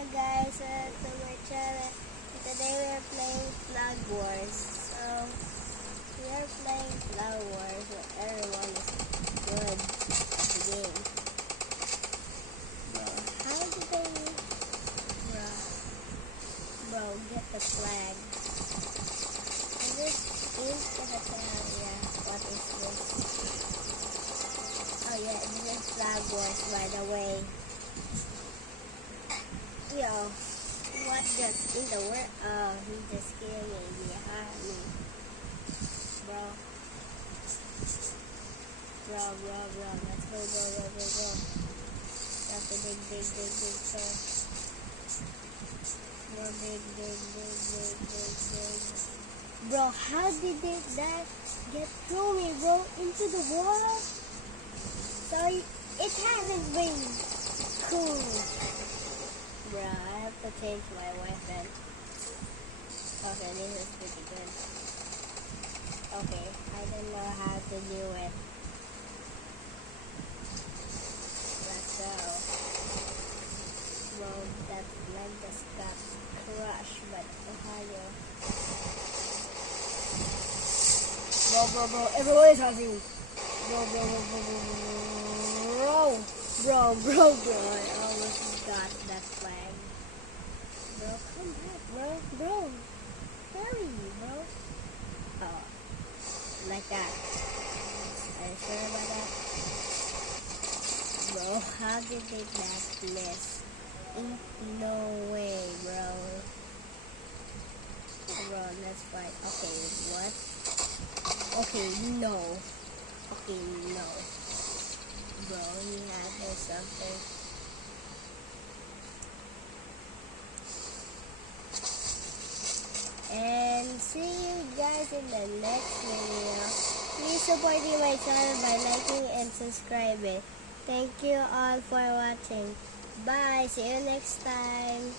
Hello guys, to my channel. Today we are playing Flag Wars. So we are playing Flag Wars where everyone is good at the game. Bro, how did they bro get the flag? Is this into the town? Yeah, what is this? Oh yeah, this is Flag Wars by the way. Yo, what just in the world? Oh, he just killed me behind me. Bro. Let's go. That's a big turn. More big. Bro, how did that get through me, bro? Into the water? So it hasn't been cool. Bruh, I have to change my weapon. Okay, this is pretty good. Okay, I don't know how to do it. Let's go. Well, that flag just got crushed by Ohio. Bro, everyone is hunting. Bro, I almost got that flag. Bro, come back, bro. Hurry, bro. Oh, like that. Are you sure about that? Bro, how did they that miss? Ain't no way, bro. Bro, let's fight. Okay, what? Okay, no. Bro, you had to something. And see you guys in the next video. Please support my channel by liking and subscribing. Thank you all for watching. Bye. See you next time.